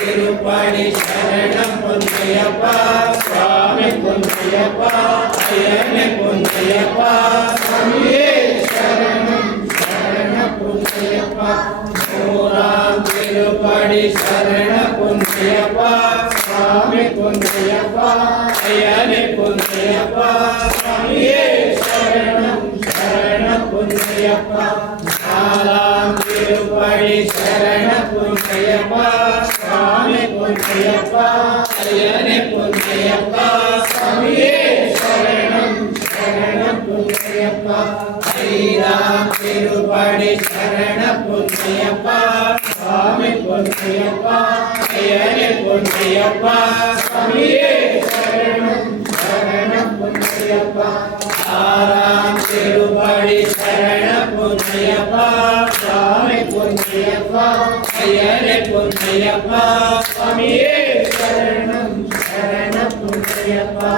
திருப்படி சரணம் பொன்னையப்பா சுவாமி பொன்னையப்பா ஐயனே பொன்னையப்பா சுவாமியே சரணம் சரணம் பொன்னையப்பா நூறாம் திருப்படி சரணம் பொன்னையப்பா சுவாமி பொன்னையப்பா ஐயனே பொன்னையப்பா சுவாமியே சரணம் சரணம் பொன்னையப்பா நாலாம் திருப்படி சரணம் பொன்னையப்பா சுவாமி பொன்னையப்பா ஐயனே பொன்னையப்பா சுவாமியே சரணம் சரணம் பொன்னையப்பா ஐந்தாம் திருப்படி சரணம் பொன்னையப்பா சுவாமி பொன்னையப்பா ஐயனே பொன்னையப்பா சுவாமியே சரணம் சரணம் பொன்னையப்பா ஆறாம் திருப்படி சரணம் பொன்னையப்பா சுவாமி பொன்னையப்பா ஐயனே பொன்னையப்பா சுவாமியே சரணம் சரணம் பொன்னையப்பா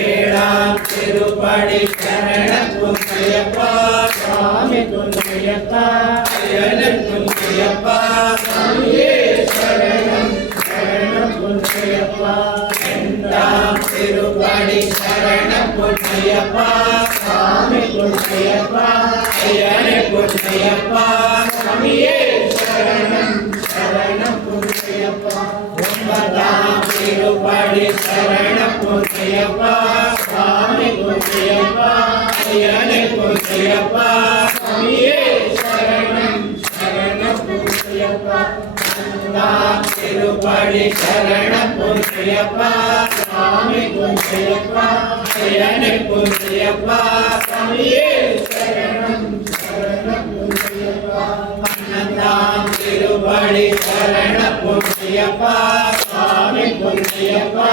ஏழாம் திருப்படி சரணம் பொன்னையப்பா சுவாமி பொன்னையப்பா ஐயனே பொன்னையப்பா சுவாமியே சரணம் சரணம் பொன்னையப்பா எட்டாம் திருப்படி சரணம் பொன்னையப்பா சுவாமி பொன்னையப்பா ஐயனே பொன்னையப்பா சுவாமியே சரணம் சரணம் பொன்னையப்பா ஒன்பதாம் திருப்படி சரணம் பொன்னையப்பா சுவாமி பொன்னையப்பா ஐயனே பொன்னையப்பா சுவாமியே சரணம் சரணம் பொன்னையப்பா பத்தாம் திருப்படி சரணம் பொன்னையப்பா சுவாமி பொன்னையப்பா ஐயனே பொன்னையப்பா சுவாமியே சரணம் சரணம் பொன்னையப்பா பன்னெண்டாம் திருப்படி சரணம் பொன்னையப்பா சுவாமி பொன்னையப்பா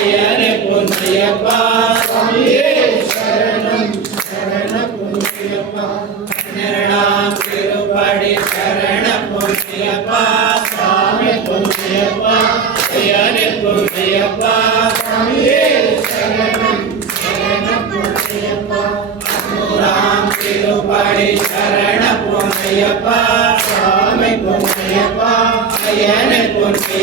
ஐயனே பொன்னையப்பா சுவாமியே சரணம் சரணம் பொன்னையப்பா பன்னிரண்டாம் திருப்படி சரணம் பொன்னையப்பா சுவாமி பொன்னையப்பா ஐயனே பொன்னையப்பா சுவாமியே சரணம் சரணம் பொன்னையப்பா பதினோராம் திருப்படி சரணம் பொன்னையப்பா சுவாமி பொன்னையப்பா ஐயனே பொன்னையப்பா